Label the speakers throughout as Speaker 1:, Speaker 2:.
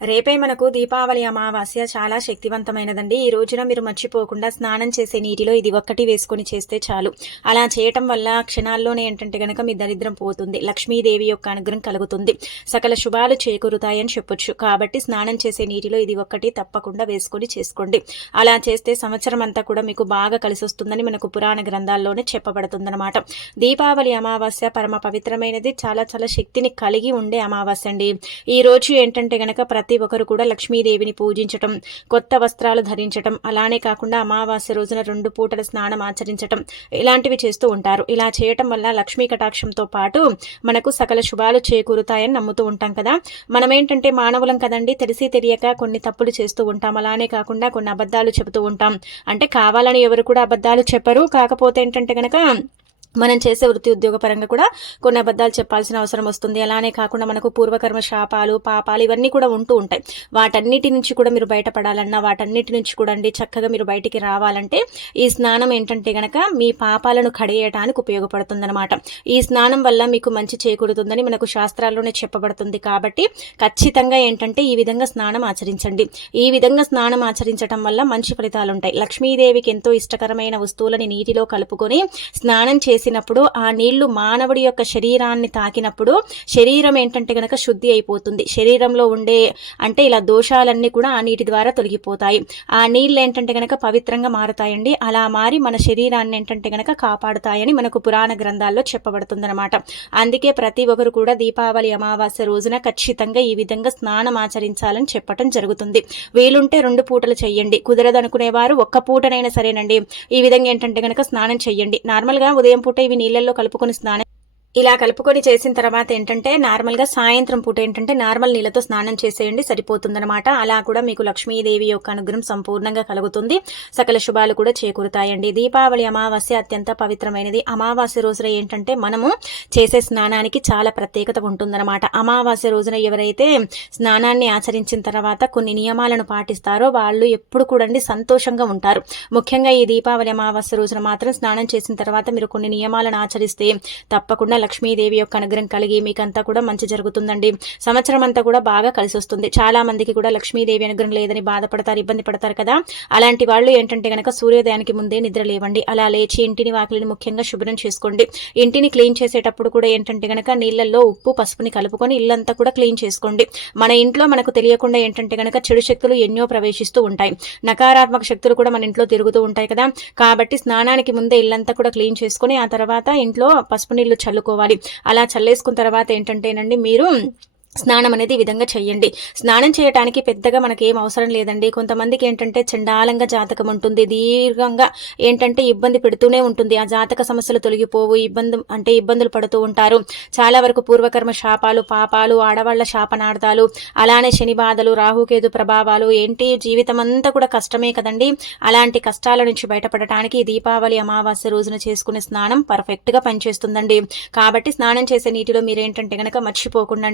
Speaker 1: రేపే మనకు దీపావళి అమావాస్య చాలా శక్తివంతమైనదండి. ఈ రోజున మీరు మర్చిపోకుండా స్నానం చేసే నీటిలో ఇది ఒక్కటి వేసుకొని చేస్తే చాలు. అలా చేయటం వల్ల క్షణాల్లోనే ఏంటంటే గనక మీ దరిద్రం పోతుంది. లక్ష్మీదేవి యొక్క అనుగ్రహం కలుగుతుంది. సకల శుభాలు చేకూరుతాయని చెప్పొచ్చు. కాబట్టి స్నానం చేసే నీటిలో ఇది ఒక్కటి తప్పకుండా వేసుకొని చేసుకోండి. అలా చేస్తే సంవత్సరం అంతా కూడా మీకు బాగా కలిసి వస్తుందని మనకు పురాణ గ్రంథాల్లోనే చెప్పబడుతుందన్నమాట. దీపావళి అమావాస్య పరమ పవిత్రమైనది. చాలా చాలా శక్తిని కలిగి ఉండే అమావాస్య అండి. ఈ రోజు ఏంటంటే గనక ప్రతి ఒక్కరు కూడా లక్ష్మీదేవిని పూజించటం కొత్త వస్త్రాలు ధరించటం అలానే కాకుండా అమావాస్య రోజున రెండు పూటల స్నానం ఆచరించటం ఇలాంటివి చేస్తూ ఉంటారు. ఇలా చేయటం వల్ల లక్ష్మీ కటాక్షంతో పాటు మనకు సకల శుభాలు చేకూరుతాయని నమ్ముతూ ఉంటాం కదా. మనం ఏంటంటే మానవులం కదండి తెలిసి తెలియక కొన్ని తప్పులు చేస్తూ ఉంటాం. అలానే కాకుండా కొన్ని అబద్ధాలు చెబుతూ ఉంటాం. అంటే కావాలని ఎవరు కూడా అబద్ధాలు చెప్పరు. కాకపోతే ఏంటంటే గనక మనం చేసే వృత్తి ఉద్యోగ పరంగా కూడా కొన్ని అబద్ధాలు చెప్పాల్సిన అవసరం వస్తుంది. అలానే కాకుండా మనకు పూర్వకర్మ శాపాలు పాపాలు ఇవన్నీ కూడా ఉంటూ ఉంటాయి. వాటన్నిటి నుంచి కూడా మీరు బయటపడాలన్నా వాటన్నిటి నుంచి కూడా అండి చక్కగా మీరు బయటికి రావాలంటే ఈ స్నానం ఏంటంటే గనక మీ పాపాలను కడిగేయటానికి ఉపయోగపడుతుందన్నమాట. ఈ స్నానం వల్ల మీకు మంచి చేకూరుతుందని మనకు శాస్త్రాల్లోనే చెప్పబడుతుంది కాబట్టి ఖచ్చితంగా ఏంటంటే ఈ విధంగా స్నానం ఆచరించండి. ఈ విధంగా స్నానం ఆచరించడం వల్ల మంచి ఫలితాలు ఉంటాయి లక్ష్మీదేవికి ఎంతో ఇష్టకరమైన వస్తువులని నీటిలో కలుపుకొని స్నానం చేసినప్పుడు ఆ నీళ్ళు మానవుడి యొక్క శరీరాన్ని తాకినప్పుడు శరీరం ఏంటంటే కనుక శుద్ధి అయిపోతుంది. శరీరంలో ఉండే అంటే ఇలా దోషాలన్నీ కూడా ఆ నీటి ద్వారా తొలగిపోతాయి. ఆ నీళ్ళు ఏంటంటే కనుక పవిత్రంగా మారతాయండి. అలా మారి మన శరీరాన్ని ఏంటంటే కనుక కాపాడుతాయని మనకు పురాణ గ్రంథాల్లో చెప్పబడుతుందన్నమాట. అందుకే ప్రతి ఒక్కరు కూడా దీపావళి అమావాస్య రోజున ఖచ్చితంగా ఈ విధంగా స్నానం ఆచరించాలని చెప్పటం జరుగుతుంది. వీలుంటే రెండు పూటలు చేయండి కుదరదనుకునేవారు ఒక్క పూటనైనా సరేనండి. ఈ విధంగా ఏంటంటే గనక స్నానం చేయండి నార్మల్గా ఉదయం పూట ఇవి నీళ్ళల్లో కలుపుకొని స్నానం ఇలా కలుపుకొని చేసిన తర్వాత ఏంటంటే నార్మల్గా సాయంత్రం పూట ఏంటంటే నార్మల్ నీళ్ళతో స్నానం చేసేయండి సరిపోతుందనమాట అలా కూడా మీకు లక్ష్మీదేవి యొక్క అనుగ్రహం సంపూర్ణంగా కలుగుతుంది. సకల శుభాలు కూడా చేకూరుతాయండి. దీపావళి అమావాస్య అత్యంత పవిత్రమైనది. అమావాస్య రోజున ఏంటంటే మనము చేసే స్నానానికి చాలా ప్రత్యేకత ఉంటుందన్నమాట. అమావాస్య రోజున ఎవరైతే స్నానాన్ని ఆచరించిన తర్వాత కొన్ని నియమాలను పాటిస్తారో వాళ్ళు ఎప్పుడు కూడా సంతోషంగా ఉంటారు. ముఖ్యంగా ఈ దీపావళి అమావాస్య రోజున మాత్రం స్నానం చేసిన తర్వాత మీరు కొన్ని నియమాలను ఆచరిస్తే తప్పకుండా లక్ష్మీదేవి యొక్క అనుగ్రహం కలిగి మీకంతా కూడా మంచి జరుగుతుందండి. సంవత్సరం అంతా కూడా బాగా కలిసి వస్తుంది చాలా మందికి కూడా లక్ష్మీదేవి అనుగ్రహం లేదని బాధపడతారు ఇబ్బంది పడతారు కదా. అలాంటి వాళ్ళు ఏంటంటే గనక సూర్యోదయానికి ముందే నిద్ర లేవండి. అలా లేచి ఇంటిని వాకిలిని ముఖ్యంగా శుభ్రం చేసుకోండి. ఇంటిని క్లీన్ చేసేటప్పుడు కూడా ఏంటంటే గనక నీళ్ళల్లో ఉప్పు పసుపుని కలుపుకొని ఇల్లంతా కూడా క్లీన్ చేసుకోండి. మన ఇంట్లో మనకు తెలియకుండా ఏంటంటే గనక చెడు శక్తులు ఎన్నో ప్రవేశిస్తూ ఉంటాయి. నకారాత్మక శక్తులు కూడా మన ఇంట్లో తిరుగుతూ ఉంటాయి కదా. కాబట్టి స్నానానికి ముందే ఇల్లంతా కూడా క్లీన్ చేసుకొని ఆ తర్వాత ఇంట్లో పసుపు నీళ్ళు చల్లుకోవాలి. అలా చల్లేసుకున్న తర్వాత ఏంటంటేనండి మీరు స్నానం అనేది ఈ విధంగా చేయండి. స్నానం చేయడానికి పెద్దగా మనకి ఏం అవసరం లేదండి. కొంతమందికి ఏంటంటే చండాలంగా జాతకం ఉంటుంది. దీర్ఘంగా ఏంటంటే ఇబ్బంది పెడుతూనే ఉంటుంది. ఆ జాతక సమస్యలు తొలగిపోవు ఇబ్బంది అంటే ఇబ్బందులు పడుతూ ఉంటారు. చాలా వరకు పూర్వకర్మ శాపాలు పాపాలు ఆడవాళ్ళ శాపనార్థాలు అలానే శని బాధలు రాహుకేతు ప్రభావాలు ఏంటి? జీవితం అంతా కూడా కష్టమే కదండి. అలాంటి కష్టాల నుంచి బయటపడటానికి దీపావళి అమావాస్య రోజున చేసుకునే స్నానం పర్ఫెక్ట్గా పనిచేస్తుందండి. కాబట్టి స్నానం చేసే నీటిలో మీరేంటంటే గనక మర్చిపోకుండా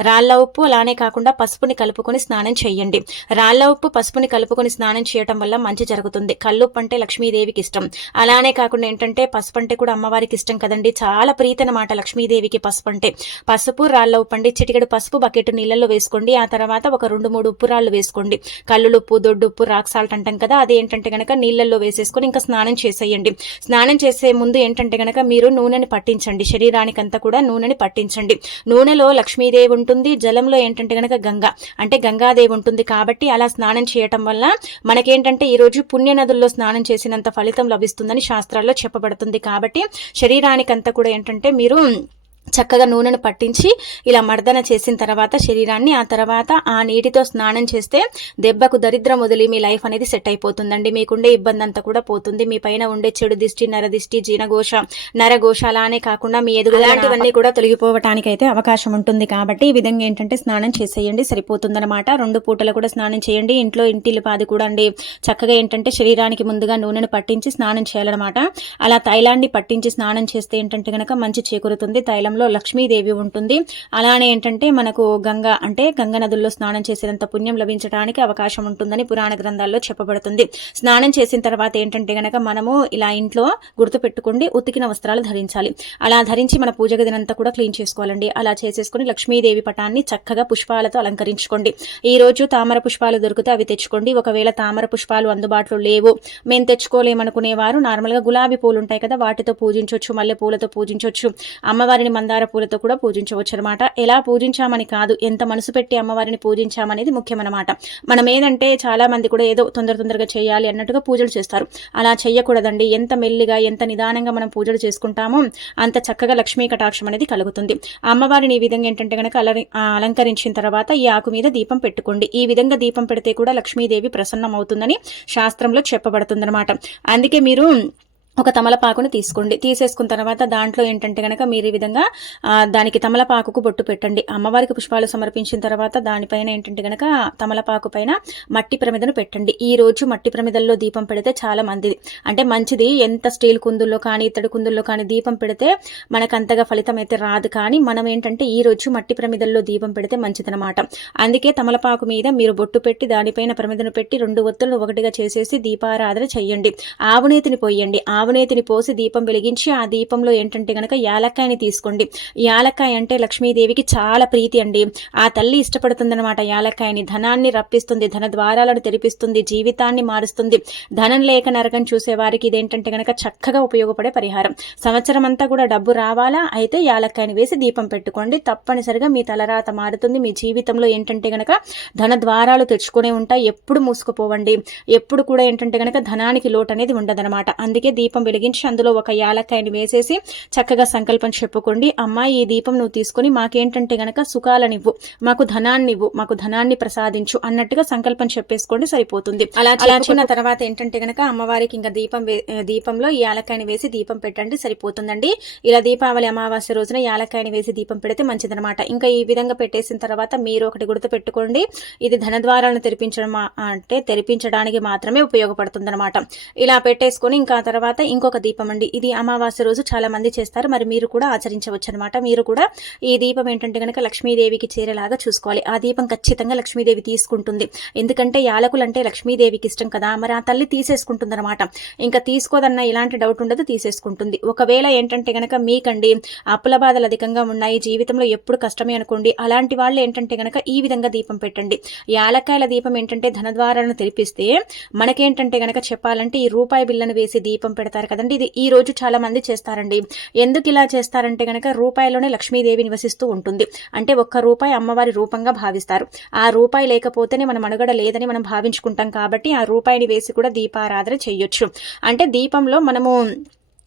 Speaker 1: రాళ్ళ ఉప్పు అలానే కాకుండా పసుపుని కలుపుకొని స్నానం చేయండి. రాళ్ళ ఉప్పు పసుపుని కలుపుకొని స్నానం చేయటం వల్ల మంచి జరుగుతుంది. కల్లుప్పు అంటే లక్ష్మీదేవికి ఇష్టం. అలానే కాకుండా ఏంటంటే పసుపు అంటే కూడా అమ్మవారికి ఇష్టం కదండి. చాలా ప్రీతనమాట లక్ష్మీదేవికి పసుపు అంటే పసుపు రాళ్ళ ఉప్పు అండి. చిటికెడు పసుపు బకెట్ నీళ్ళలో వేసుకోండి. ఆ తర్వాత ఒక రెండు మూడు ఉప్పు రాళ్ళు వేసుకోండి. కల్లులుప్పు దొడ్డు ఉప్పు రాక్ సాల్ట్ అంటాం కదా అది ఏంటంటే గనక నీళ్ళల్లో వేసేసుకొని ఇంకా స్నానం చేసేయండి. స్నానం చేసే ముందు ఏంటంటే గనక మీరు నూనెని పట్టించండి. శరీరానికంతా కూడా నూనెని పట్టించండి. నూనెలో లక్ష్మీదేవి ఉంటుంది. జలంలో ఏంటంటే గనక గంగా. అంటే గంగాదేవి ఉంటుంది కాబట్టి అలా స్నానం చేయటం వల్ల మనకేంటంటే ఈరోజు పుణ్య నదుల్లో స్నానం చేసినంత ఫలితం లభిస్తుందని శాస్త్రాల్లో చెప్పబడుతుంది. కాబట్టి శరీరానికంతా కూడా ఏంటంటే మీరు చక్కగా నూనెను పట్టించి ఇలా మర్దన చేసిన తర్వాత శరీరాన్ని ఆ తర్వాత ఆ నీటితో స్నానం చేస్తే దెబ్బకు దరిద్రం వదిలి మీ లైఫ్ అనేది సెట్ అయిపోతుందండి. మీకుండే ఇబ్బంది అంతా కూడా పోతుంది. మీ పైన ఉండే చెడు దిష్టి నరదిష్టి జీనఘోష నరఘోష అలానే కాకుండా మీ ఎదుగులాంటివన్నీ కూడా తొలగిపోవటానికి అయితే అవకాశం ఉంటుంది కాబట్టి ఈ విధంగా ఏంటంటే స్నానం చేసేయండి సరిపోతుందన్నమాట. రెండు పూటలు కూడా స్నానం చేయండి. ఇంట్లో ఇంటిల్లి పాది కూడా అండి. చక్కగా ఏంటంటే శరీరానికి ముందుగా నూనెను పట్టించి స్నానం చేయాలన్నమాట. అలా తైలాన్ని పట్టించి స్నానం చేస్తే ఏంటంటే కనుక మంచి చేకూరుతుంది. తైలం స్థానంలో లక్ష్మీదేవి ఉంటుంది. అలానే ఏంటంటే మనకు గంగ అంటే గంగ నదుల్లో స్నానం చేసినంత పుణ్యం లభించడానికి అవకాశం ఉంటుందని పురాణ గ్రంథాల్లో చెప్పబడుతుంది. స్నానం చేసిన తర్వాత ఏంటంటే గనక మనము ఇలా ఇంట్లో గుర్తుపెట్టుకోండి ఉతికిన వస్త్రాలు ధరించాలి. అలా ధరించి మన పూజ గదినంతా కూడా క్లీన్ చేసుకోవాలండి. అలా చేసేసుకుని లక్ష్మీదేవి పటాన్ని చక్కగా పుష్పాలతో అలంకరించుకోండి. ఈ రోజు తామర పుష్పాలు దొరికితే అవి తెచ్చుకోండి. ఒకవేళ తామర పుష్పాలు అందుబాటులో లేవు మేము తెచ్చుకోలేమనుకునేవారు. నార్మల్గా గులాబీ పూలు ఉంటాయి కదా వాటితో పూజించవచ్చు మల్లె పూలతో పూజించవచ్చు అమ్మవారిని మందార పూలతో కూడా పూజించవచ్చు అనమాట ఎలా పూజించామని కాదు ఎంత మనసు పెట్టి అమ్మవారిని పూజించామనేది ముఖ్యమన్నమాట. మనం ఏదంటే చాలా మంది కూడా ఏదో తొందర తొందరగా చేయాలి అన్నట్టుగా పూజలు చేస్తారు. అలా చేయకూడదండి ఎంత మెల్లిగా ఎంత నిదానంగా మనం పూజలు చేసుకుంటామో అంత చక్కగా లక్ష్మీ కటాక్షం అనేది కలుగుతుంది. అమ్మవారిని ఈ విధంగా ఏంటంటే కనుక అలంకరించిన తర్వాత ఈ ఆకు మీద దీపం పెట్టుకోండి. ఈ విధంగా దీపం పెడితే కూడా లక్ష్మీదేవి ప్రసన్నం అవుతుందని శాస్త్రంలో చెప్పబడుతుందన్నమాట. అందుకే మీరు ఒక తమలపాకును తీసుకోండి. తీసేసుకున్న తర్వాత దాంట్లో ఏంటంటే కనుక మీరు ఈ విధంగా దానికి తమలపాకుకు బొట్టు పెట్టండి. అమ్మవారికి పుష్పాలు సమర్పించిన తర్వాత దానిపైన ఏంటంటే గనక తమలపాకు పైన మట్టి ప్రమిదను పెట్టండి. ఈ రోజు మట్టి ప్రమిదల్లో దీపం పెడితే చాలా మంచిది. అంటే మంచిది ఎంత స్టీల్ కుందుల్లో కానీ ఇత్తడి కుందుల్లో కానీ దీపం పెడితే మనకు అంతగా ఫలితం అయితే రాదు. కానీ మనం ఏంటంటే ఈ రోజు మట్టి ప్రమిదల్లో దీపం పెడితే మంచిదనమాట అందుకే తమలపాకు మీద మీరు బొట్టు పెట్టి దానిపైన ప్రమిదను పెట్టి రెండు ఒత్తులను ఒకటిగా చేసేసి దీపారాధన చెయ్యండి ఆవునేతిని పోయండి. ఆవునేతిని పోసి దీపం వెలిగించి ఆ దీపంలో ఏంటంటే గనక యాలక్కాయని తీసుకోండి. యాలక్కాయ అంటే లక్ష్మీదేవికి చాలా ప్రీతి అండి. ఆ తల్లి ఇష్టపడుతుందన్నమాట యాలక్కాయని. ధనాన్ని రప్పిస్తుంది ధన ద్వారాలను తెరిపిస్తుంది జీవితాన్ని మారుస్తుంది. ధనం లేక నరకం చూసే వారికి ఇదేంటంటే గనక చక్కగా ఉపయోగపడే పరిహారం. సంవత్సరం అంతా కూడా డబ్బు రావాలా? అయితే యాలక్కాయని వేసి దీపం పెట్టుకోండి. తప్పనిసరిగా మీ తలరాత మారుతుంది. మీ జీవితంలో ఏంటంటే గనక ధన ద్వారాలు తెచ్చుకునే ఉంటాయి ఎప్పుడు మూసుకుపోవండి. ఎప్పుడు కూడా ఏంటంటే గనక ధనానికి లోటు అనేది ఉండదనమాట అందుకే దీపం వెలిగించి అందులో ఒక యాలక్కాయని వేసేసి చక్కగా సంకల్పం చెప్పుకోండి. అమ్మా ఈ దీపం నువ్వు తీసుకొని మాకేంటంటే గనక సుఖాలనివ్వు మాకు ధనాన్నివ్వు మాకు ధనాన్ని ప్రసాదించు అన్నట్టుగా సంకల్పం చెప్పేసుకోండి సరిపోతుంది. అలా చేసుకున్న తర్వాత ఏంటంటే గనక అమ్మవారికి ఇంకా దీపం దీపంలో ఈ యాలక్కాయని వేసి దీపం పెట్టండి సరిపోతుందండి. ఇలా దీపావళి అమావాస్య రోజున యాలక్కాయని వేసి దీపం పెడితే మంచిదనమాట ఇంకా ఈ విధంగా పెట్టేసిన తర్వాత మీరు ఒకటి గుర్తు పెట్టుకోండి. ఇది ధనద్వారాలను తెరిపించడం అంటే తెరిపించడానికి మాత్రమే ఉపయోగపడుతుందన్నమాట. ఇలా పెట్టేసుకొని ఇంకా తర్వాత ఇంకొక దీపం అండి. ఇది అమావాస్య రోజు చాలా మంది చేస్తారు. మరి మీరు కూడా ఆచరించవచ్చు అనమాట మీరు కూడా ఈ దీపం ఏంటంటే కనుక లక్ష్మీదేవికి చేరేలాగా చూసుకోవాలి. ఆ దీపం ఖచ్చితంగా లక్ష్మీదేవి తీసుకుంటుంది. ఎందుకంటే యాలకులు అంటే లక్ష్మీదేవికి ఇష్టం కదా. మరి ఆ తల్లి తీసేసుకుంటుంది అనమాట ఇంకా తీసుకోదన్న ఎలాంటి డౌట్ ఉండదు తీసేసుకుంటుంది. ఒకవేళ ఏంటంటే గనక మీకండి అప్పుల బాధలు అధికంగా ఉన్నాయి జీవితంలో ఎప్పుడు కష్టమే అనుకోండి అలాంటి వాళ్ళు ఏంటంటే గనక ఈ విధంగా దీపం పెట్టండి. యాలక్కాయల దీపం ఏంటంటే ధనద్వారాలను తెరిపిస్తే మనకేంటంటే గనక చెప్పాలంటే ఈ రూపాయి బిల్లను వేసి దీపం పెడతారు. కదండి. ఇది ఈ రోజు చాలా మంది చేస్తారండి. ఎందుకు ఇలా చేస్తారంటే కనుక రూపాయిలోనే లక్ష్మీదేవి నివసిస్తూ ఉంటుంది. అంటే ఒక్క రూపాయి అమ్మవారి రూపంగా భావిస్తారు. ఆ రూపాయి లేకపోతేనే మన మనుగడ లేదని మనం భావించుకుంటాం కాబట్టి ఆ రూపాయిని వేసి కూడా దీపారాధన చేయొచ్చు. అంటే దీపంలో మనము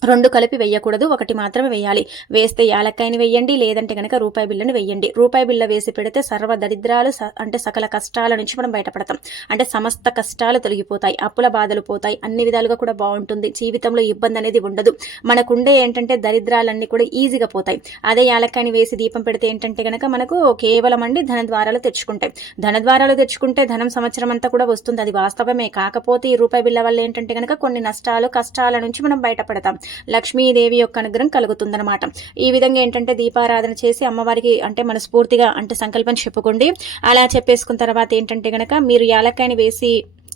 Speaker 1: రెండు కలిపి వేయకూడదు ఒకటి మాత్రమే వేయాలి. వేస్తే యాలక్కాయని వేయండి లేదంటే కనుక రూపాయి బిల్లని వేయండి. రూపాయి బిల్ల వేసి పెడితే సర్వ దరిద్రాలు స- అంటే సకల కష్టాల నుంచి మనం బయటపడతాం. అంటే సమస్త కష్టాలు తొలగిపోతాయి అప్పుల బాధలు పోతాయి అన్ని విధాలుగా కూడా బాగుంటుంది. జీవితంలో ఇబ్బంది అనేది ఉండదు. మనకుండే ఏంటంటే దరిద్రాలన్నీ కూడా ఈజీగా పోతాయి. అదే యాలక్కాయని వేసి దీపం పెడితే ఏంటంటే కనుక మనకు కేవలం అండి ధన ద్వారాలు తెచ్చుకుంటాయి ధన ద్వారాలు తెచ్చుకుంటే ధనం సంవత్సరం అంతా కూడా వస్తుంది. అది వాస్తవమే. కాకపోతే ఈ రూపాయి బిల్ల వల్ల ఏంటంటే కనుక కొన్ని నష్టాలు కష్టాల నుంచి మనం బయటపడతాం. లక్ష్మీదేవి యొక్క అనుగ్రహం కలుగుతుందనమాట ఈ విధంగా ఏంటంటే దీపారాధన చేసి అమ్మవారికి అంటే మనస్ఫూర్తిగా అంటే సంకల్పం చెప్పుకోండి. అలా చెప్పేసుకున్న తర్వాత ఏంటంటే కనుక మీరు యాలక్కాయని వేసి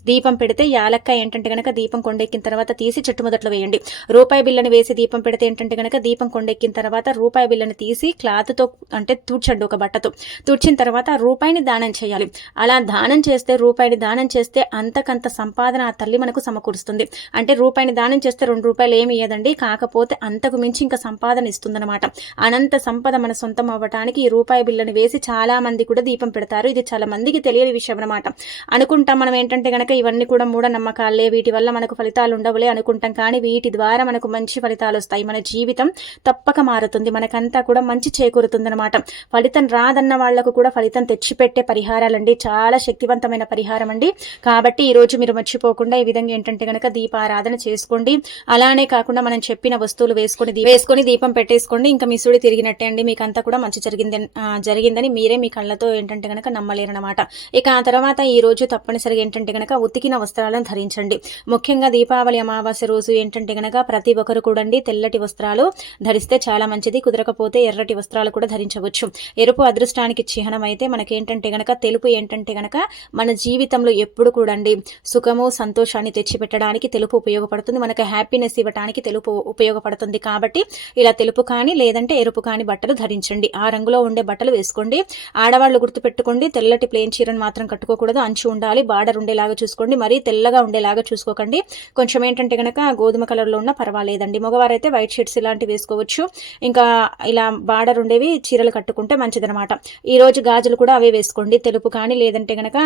Speaker 1: దీపం పెడితే యాలక్కాయ ఏంటంటే గనక దీపం కొండెక్కిన తర్వాత తీసి చెట్టు మొదట్లో వేయండి. రూపాయి బిల్లని వేసి దీపం పెడితే ఏంటంటే గనక దీపం కొండెక్కిన తర్వాత రూపాయి బిల్లని తీసి క్లాత్తో అంటే తుడ్చండి ఒక బట్టతో. తుడిచిన తర్వాత రూపాయిని దానం చేయాలి. అలా దానం చేస్తే రూపాయిని దానం చేస్తే అంతకంత సంపాదన ఆ తల్లి మనకు సమకూరుస్తుంది. అంటే రూపాయిని దానం చేస్తే రెండు రూపాయలు ఏమి ఇయ్యదండి. కాకపోతే అంతకు మించి ఇంకా సంపాదన ఇస్తుందన్నమాట. అనంత సంపద మన సొంతం అవ్వటానికి ఈ రూపాయి బిల్లని వేసి చాలా మంది కూడా దీపం పెడతారు. ఇది చాలా మందికి తెలియని విషయం అనమాట అనుకుంటాం మనం ఏంటంటే గనక ఇవన్నీ కూడా మూఢనమ్మకాలే. వీటి వల్ల మనకు ఫలితాలు ఉండవులే అనుకుంటాం. కానీ వీటి ద్వారా మనకు మంచి ఫలితాలు వస్తాయి. మన జీవితం తప్పక మారుతుంది. మనకంతా కూడా మంచి చేకూరుతుందన్నమాట. ఫలితం రాదన్న వాళ్ళకు కూడా ఫలితం తెచ్చిపెట్టే పరిహారాలండి. చాలా శక్తివంతమైన పరిహారం అండి కాబట్టి ఈ రోజు మీరు మర్చిపోకుండా ఈ విధంగా ఏంటంటే గనక దీపారాధన చేసుకోండి. అలానే కాకుండా మనం చెప్పిన వస్తువులు వేసుకొని వేసుకొని దీపం పెట్టేసుకోండి. ఇంకా మిసుడి తిరిగినట్టే అండి. మీకు అంతా కూడా మంచి జరిగింది జరిగిందని మీరే మీ కళ్ళతో ఏంటంటే గనక నమ్మలేరనమాట ఇక ఆ తర్వాత ఈ రోజు తప్పనిసరిగా ఏంటంటే గనక ఉతికిన వస్త్రాలను ధరించండి. ముఖ్యంగా దీపావళి అమావాస్య రోజు ఏంటంటే గనక ప్రతి ఒక్కరు కూడండి తెల్లటి వస్త్రాలు ధరిస్తే చాలా మంచిది. కుదరకపోతే ఎర్రటి వస్త్రాలు కూడా ధరించవచ్చు. ఎరుపు అదృష్టానికి చిహ్నం అయితే మనకేంటంటే గనక తెలుపు ఏంటంటే గనక మన జీవితంలో ఎప్పుడు కూడండి సుఖము సంతోషాన్ని తెచ్చిపెట్టడానికి తెలుపు ఉపయోగపడుతుంది. మనకు హ్యాపీనెస్ ఇవ్వడానికి తెలుపు ఉపయోగపడుతుంది కాబట్టి ఇలా తెలుపు కానీ లేదంటే ఎరుపు కానీ బట్టలు ధరించండి. ఆ రంగులో ఉండే బట్టలు వేసుకోండి. ఆడవాళ్ళు గుర్తుపెట్టుకోండి తెల్లటి ప్లేన్ చీరను మాత్రం కట్టుకోకూడదు. అంచు ఉండాలి బార్డర్ ఉండేలాగా చూసుకోండి మరీ తెల్లగా ఉండేలాగా చూసుకోకండి. కొంచెం ఏంటంటే కనుక గోధుమ కలర్లో ఉన్న పర్వాలేదండి. మగవారైతే వైట్ షీట్స్ ఇలాంటివి వేసుకోవచ్చు. ఇంకా ఇలా బార్డర్ ఉండేవి చీరలు కట్టుకుంటే మంచిదనమాట ఈరోజు గాజులు కూడా అవే వేసుకోండి. తెలుపు కానీ లేదంటే గనక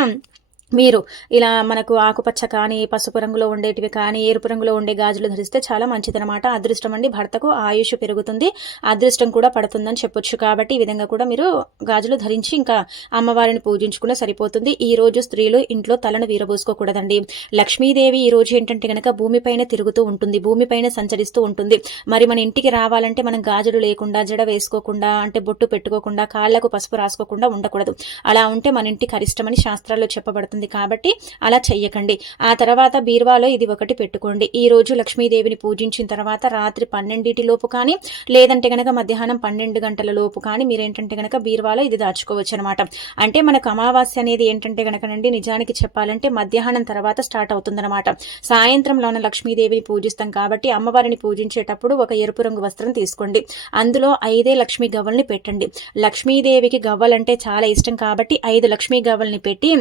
Speaker 1: మీరు ఇలా మనకు ఆకుపచ్చ కానీ పసుపు రంగులో ఉండేటివి కానీ ఎరుపు రంగులో ఉండే గాజులు ధరిస్తే చాలా మంచిదనమాట అదృష్టం అండి. భర్తకు ఆయుష్ పెరుగుతుంది. అదృష్టం కూడా పడుతుందని చెప్పొచ్చు కాబట్టి ఈ విధంగా కూడా మీరు గాజులు ధరించి ఇంకా అమ్మవారిని పూజించుకునే సరిపోతుంది. ఈ రోజు స్త్రీలు ఇంట్లో తలను వీరబోసుకోకూడదండి. లక్ష్మీదేవి ఈ రోజు ఏంటంటే కనుక భూమిపైన తిరుగుతూ ఉంటుంది. భూమిపైన సంచరిస్తూ ఉంటుంది. మరి మన ఇంటికి రావాలంటే మనం గాజులు లేకుండా జడ వేసుకోకుండా అంటే బొట్టు పెట్టుకోకుండా కాళ్ళకు పసుపు రాసుకోకుండా ఉండకూడదు. అలా ఉంటే మన ఇంటికి అరిష్టమని శాస్త్రాల్లో చెప్పబడుతుంది. అవుతుంది కాబట్టి అలా చెయ్యకండి. ఆ తర్వాత బీర్వాలో ఇది ఒకటి పెట్టుకోండి. ఈ రోజు లక్ష్మీదేవిని పూజించిన తర్వాత రాత్రి పన్నెండింటి లోపు కానీ లేదంటే గనక మధ్యాహ్నం పన్నెండు గంటల లోపు కానీ మీరేంటంటే గనక బీర్వాలో ఇది దాచుకోవచ్చు అనమాట అంటే మనకు అమావాస్య అనేది ఏంటంటే గనకనండి నిజానికి చెప్పాలంటే మధ్యాహ్నం తర్వాత స్టార్ట్ అవుతుందన్నమాట సాయంత్రంలో ఉన్న లక్ష్మీదేవిని పూజిస్తాం కాబట్టి అమ్మవారిని పూజించేటప్పుడు ఒక ఎరుపు రంగు వస్త్రం తీసుకోండి. అందులో ఐదే లక్ష్మీ గవ్వల్ని పెట్టండి. లక్ష్మీదేవికి గవ్వలంటే చాలా ఇష్టం కాబట్టి ఐదు లక్ష్మీ గవ్వల్ని పెట్టి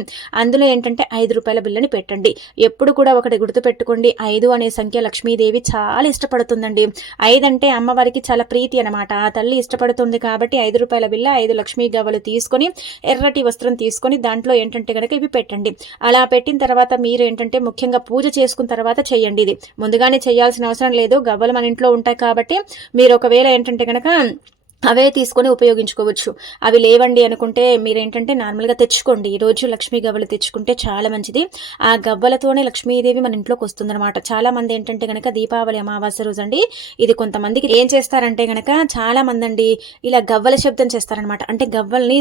Speaker 1: అందులో అందులో ఏంటంటే ఐదు రూపాయల బిల్లని పెట్టండి. ఎప్పుడు కూడా ఒకటి గుర్తు పెట్టుకోండి ఐదు అనే సంఖ్య లక్ష్మీదేవి చాలా ఇష్టపడుతుందండి. ఐదు అంటే అమ్మవారికి చాలా ప్రీతి అనమాట ఆ తల్లి ఇష్టపడుతుంది కాబట్టి ఐదు రూపాయల బిల్ల ఐదు లక్ష్మీ గవ్వలు తీసుకొని ఎర్రటి వస్త్రం తీసుకొని దాంట్లో ఏంటంటే కనుక ఇవి పెట్టండి. అలా పెట్టిన తర్వాత మీరు ఏంటంటే ముఖ్యంగా పూజ చేసుకున్న తర్వాత చేయండి ఇది. ముందుగానే చేయాల్సిన అవసరం లేదు. గవ్వలు మన ఇంట్లో ఉంటాయి కాబట్టి మీరు ఒకవేళ ఏంటంటే కనుక అవే తీసుకొని ఉపయోగించుకోవచ్చు. అవి లేవండి అనుకుంటే మీరేంటంటే నార్మల్గా తెచ్చుకోండి. ఈరోజు లక్ష్మీ గవ్వలు తెచ్చుకుంటే చాలా మంచిది. ఆ గవ్వలతోనే లక్ష్మీదేవి మన ఇంట్లోకి వస్తుందన్నమాట. చాలా మంది ఏంటంటే గనక దీపావళి అమావాస్య రోజు అండి ఇది కొంతమందికి ఏం చేస్తారంటే గనక చాలా మంది అండి ఇలా గవ్వల శబ్దం చేస్తారనమాట అంటే గవ్వల్ని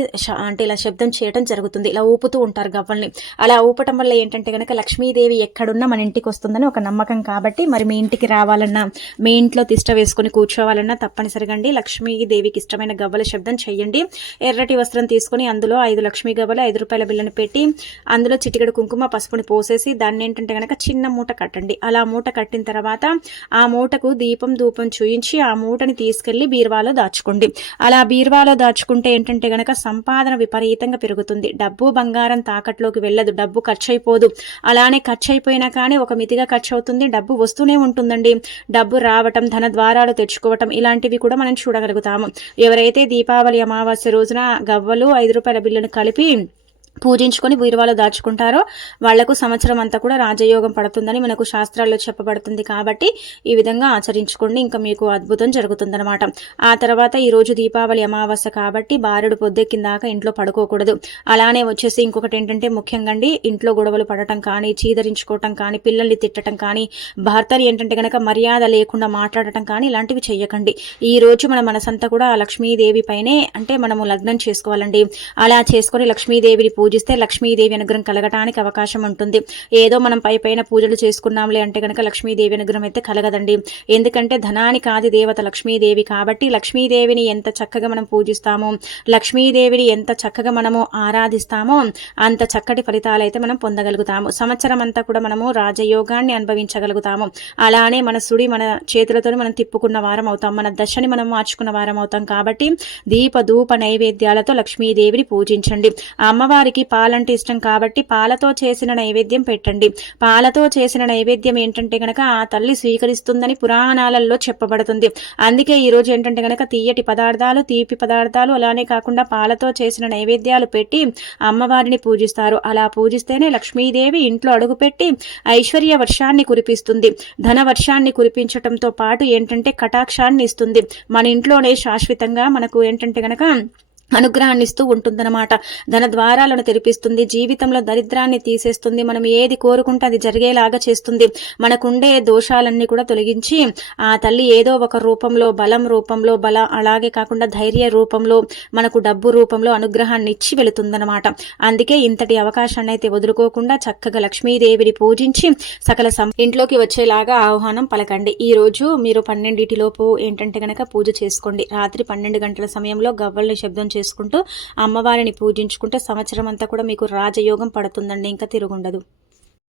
Speaker 1: అంటే ఇలా శబ్దం చేయడం జరుగుతుంది. ఇలా ఊపుతూ ఉంటారు గవ్వల్ని. అలా ఊపటం వల్ల ఏంటంటే గనక లక్ష్మీదేవి ఎక్కడున్నా మన ఇంటికి వస్తుందని ఒక నమ్మకం కాబట్టి మరి మీ ఇంటికి రావాలన్నా మీ ఇంట్లో తిష్ట వేసుకొని కూర్చోవాలన్నా తప్పనిసరిగా అండి లక్ష్మీదేవి దేవికి ఇష్టమైన గవ్వల శబ్దం చేయండి. ఎర్రటి వస్త్రం తీసుకొని అందులో ఐదు లక్ష్మీ గవ్వలు ఐదు రూపాయల బిల్లని పెట్టి అందులో చిటికడు కుంకుమ పసుపుని పోసేసి దాన్ని ఏంటంటే కనుక చిన్న మూట కట్టండి. అలా మూట కట్టిన తర్వాత ఆ మూటకు దీపం ధూపం చూయించి ఆ మూటని తీసుకెళ్ళి బీరువాలో దాచుకోండి. అలా బీరువాలో దాచుకుంటే ఏంటంటే గనక సంపాదన విపరీతంగా పెరుగుతుంది. డబ్బు బంగారం తాకట్లోకి వెళ్ళదు. డబ్బు ఖర్చు అయిపోదు అలానే ఖర్చు అయిపోయినా కానీ ఒక మితిగా ఖర్చు అవుతుంది డబ్బు వస్తూనే ఉంటుందండి. డబ్బు రావటం ధన ద్వారాలు తెచ్చుకోవటం ఇలాంటివి కూడా మనం చూడగలుగుతాము. ఎవరైతే దీపావళి అమావాస్య రోజున గవ్వలు ఐదు రూపాయల బిల్లును కలిపి పూజించుకొని బీరువాలో దాచుకుంటారో వాళ్ళకు సంవత్సరం అంతా కూడా రాజయోగం పడుతుందని మనకు శాస్త్రాల్లో చెప్పబడుతుంది కాబట్టి ఈ విధంగా ఆచరించుకోండి. ఇంకా మీకు అద్భుతం జరుగుతుందనమాట ఆ తర్వాత ఈ రోజు దీపావళి అమావాస్య కాబట్టి బారెడు పొద్దెక్కిందాక ఇంట్లో పడుకోకూడదు. అలానే వచ్చేసి ఇంకొకటి ఏంటంటే ముఖ్యంగా ఇంట్లో గొడవలు పడటం కానీ చీదరించుకోవటం కానీ పిల్లల్ని తిట్టడం కానీ భర్తని ఏంటంటే కనుక మర్యాద లేకుండా మాట్లాడటం కానీ ఇలాంటివి చెయ్యకండి. ఈ రోజు మన మనసంతా కూడా లక్ష్మీదేవి పైనే అంటే మనము లగ్నం చేసుకోవాలండి. అలా చేసుకొని లక్ష్మీదేవిని పూజిస్తే లక్ష్మీదేవి అనుగ్రహం కలగటానికి అవకాశం ఉంటుంది. ఏదో మనం పై పైన పూజలు చేసుకున్నాంలే అంటే కనుక లక్ష్మీదేవి అనుగ్రహం అయితే కలగదండి. ఎందుకంటే ధనానికి ఆది దేవత లక్ష్మీదేవి కాబట్టి లక్ష్మీదేవిని ఎంత చక్కగా మనం పూజిస్తామో లక్ష్మీదేవిని ఎంత చక్కగా మనము ఆరాధిస్తామో అంత చక్కటి ఫలితాలు అయితే మనం పొందగలుగుతాము. సంవత్సరం అంతా కూడా మనము రాజయోగాన్ని అనుభవించగలుగుతాము. అలానే మన సుడి మన చేతులతో మనం తిప్పుకున్న వారం అవుతాం. మన దశని మనం మార్చుకున్న వారం అవుతాం కాబట్టి దీప ధూప నైవేద్యాలతో లక్ష్మీదేవిని పూజించండి. అమ్మవారికి వారికి పాలంటే ఇష్టం కాబట్టి పాలతో చేసిన నైవేద్యం పెట్టండి. పాలతో చేసిన నైవేద్యం ఏంటంటే గనక ఆ తల్లి స్వీకరిస్తుందని పురాణాలలో చెప్పబడుతుంది. అందుకే ఈ రోజు ఏంటంటే గనక తీయటి పదార్థాలు తీపి పదార్థాలు అలానే కాకుండా పాలతో చేసిన నైవేద్యాలు పెట్టి అమ్మవారిని పూజిస్తారు. అలా పూజిస్తేనే లక్ష్మీదేవి ఇంట్లో అడుగుపెట్టి ఐశ్వర్య వర్షాన్ని కురిపిస్తుంది. ధన వర్షాన్ని కురిపించటంతో పాటు ఏంటంటే కటాక్షాన్ని ఇస్తుంది. మన ఇంట్లోనే శాశ్వతంగా మనకు ఏంటంటే గనక అనుగ్రహాన్ని ఇస్తూ ఉంటుందన్నమాట. ధన ద్వారాలను తెరిపిస్తుంది జీవితంలో దరిద్రాన్ని తీసేస్తుంది మనం ఏది కోరుకుంటే అది జరిగేలాగా చేస్తుంది. మనకుండే దోషాలన్నీ కూడా తొలగించి ఆ తల్లి ఏదో ఒక రూపంలో బలం రూపంలో బల అలాగే కాకుండా ధైర్య రూపంలో మనకు డబ్బు రూపంలో అనుగ్రహాన్ని ఇచ్చి వెళుతుందన్నమాట. అందుకే ఇంతటి అవకాశాన్ని అయితే వదులుకోకుండా చక్కగా లక్ష్మీదేవిని పూజించి సకల సం ఇంట్లోకి వచ్చేలాగా ఆహ్వానం పలకండి. ఈ రోజు మీరు పన్నెండింటిలోపు ఏంటంటే గనక పూజ చేసుకోండి. రాత్రి పన్నెండు గంటల సమయంలో గవ్వల్ని శబ్దం చేసుకుంటూ అమ్మవారిని పూజించుకుంటే సంవత్సరం అంతా కూడా మీకు రాజయోగం పడుతుందండి ఇంకా తిరుగుండదు.